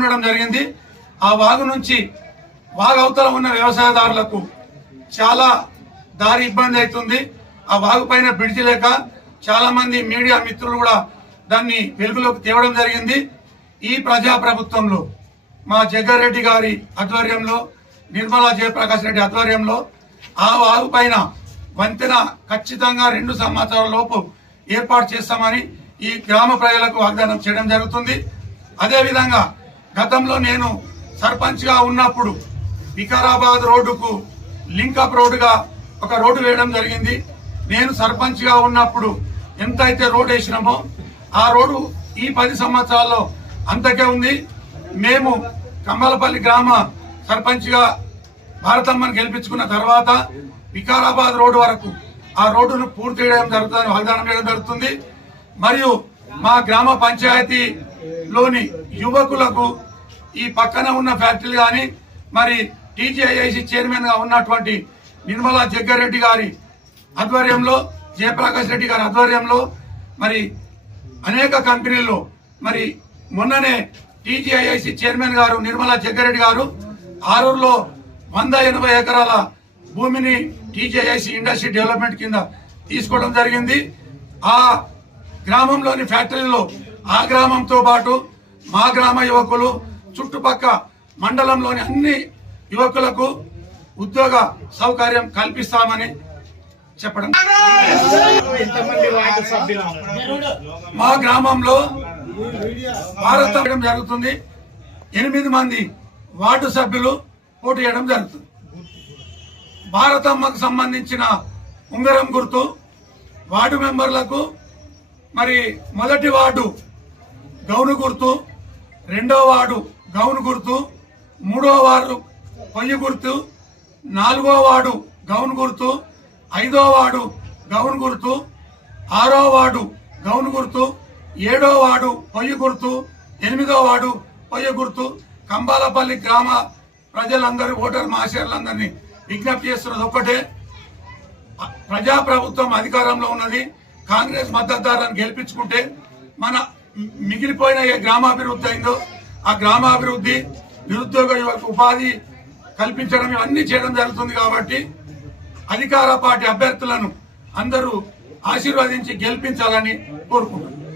ఉండడం జరిగింది. ఆ వాగు నుంచి వాగవతల ఉన్న వ్యవసాయదారులకు చాలా దారి ఇబ్బంది అవుతుంది. ఆ వాగు పైన బ్రిడ్జి లేక చాలా మంది మీడియా మిత్రులు కూడా దాన్ని వెలుగులోకి తేవడం జరిగింది. ఈ ప్రజాప్రభుత్వంలో మా జగ్గారెడ్డి గారి ఆధ్వర్యంలో, నిర్మలా జయప్రకాష్ రెడ్డి ఆధ్వర్యంలో ఆ వాగు పైన వంతెన ఖచ్చితంగా 2 సంవత్సరాల లోపు ఏర్పాటు చేస్తామని ఈ గ్రామ ప్రజలకు వాగ్దానం చేయడం జరుగుతుంది. అదేవిధంగా గతంలో నేను సర్పంచ్గా ఉన్నప్పుడు వికారాబాద్ రోడ్డుకు లింకప్ రోడ్డుగా ఒక రోడ్డు వేయడం జరిగింది. నేను సర్పంచ్గా ఉన్నప్పుడు ఎంతైతే రోడ్డు వేసినామో ఆ రోడ్డు ఈ 10 సంవత్సరాల్లో అంతకే ఉంది. మేము కమ్మలపల్లి గ్రామ సర్పంచ్గా భారతమ్మను గెలిపించుకున్న తర్వాత వికారాబాద్ రోడ్డు వరకు ఆ రోడ్డును పూర్తి చేయడం జరుగుతుందని వాగ్దానం చేయడం జరుగుతుంది. మరియు మా గ్రామ పంచాయతీలోని యువకులకు ఈ పక్కన ఉన్న ఫ్యాక్టరీలు కానీ మరి టీజీఐఐసి చైర్మన్ గా ఉన్నటువంటి నిర్మలా జగ్గారెడ్డి గారి ఆధ్వర్యంలో, జయప్రకాష్ రెడ్డి గారి ఆధ్వర్యంలో మరి అనేక కంపెనీల్లో మరి మొన్ననే టీజీఐఐసి చైర్మన్ గారు నిర్మలా జగ్గారెడ్డి గారు ఆరూరులో 180 ఎకరాల భూమిని టీజీఐసి ఇండస్ట్రీ డెవలప్మెంట్ కింద తీసుకోవడం జరిగింది. ఆ గ్రామంలోని ఫ్యాక్టరీలో ఆ గ్రామంతో పాటు మా గ్రామ యువకులు, చుట్టుపక్క మండలంలోని అన్ని యువకులకు ఉద్యోగ సౌకర్యం కల్పిస్తామని చెప్పడం. మా గ్రామంలో భారతం జరుగుతుంది. 8 మంది వార్డు సభ్యులు పోటీ చేయడం జరుగుతుంది. భారతమ్మకు సంబంధించిన ఉంగరం గుర్తు వార్డు మెంబర్లకు మరి మొదటి వార్డు గౌను గుర్తు, 2వ వార్డు గౌను గుర్తు, 3వ వార్డు పొయ్యి గుర్తు, 4వ వార్డు గౌను గుర్తు, 5వ వార్డు గౌను గుర్తు, 6వ వార్డు గౌను గుర్తు, 7వ వార్డు పొయ్యి గుర్తు, 8వ వార్డు పొయ్యి గుర్తు. కంబాలపల్లి గ్రామ ప్రజలందరూ, ఓటర్ మహాశయులందరినీ విజ్ఞప్తి చేస్తున్నది ఒక్కటే, ప్రజాప్రభుత్వం అధికారంలో ఉన్నది. కాంగ్రెస్ మద్దతుదారులను గెలిపించుకుంటే మన మిగిలిపోయిన ఏ గ్రామాభివృద్ధి అయిందో ఆ గ్రామాభివృద్ధి, నిరుద్యోగ యువకు ఉపాధి కల్పించడం ఇవన్నీ చేయడం జరుగుతుంది. కాబట్టి అధికార పార్టీ అభ్యర్థులను అందరూ ఆశీర్వదించి గెలిపించాలని కోరుకుంటున్నాను.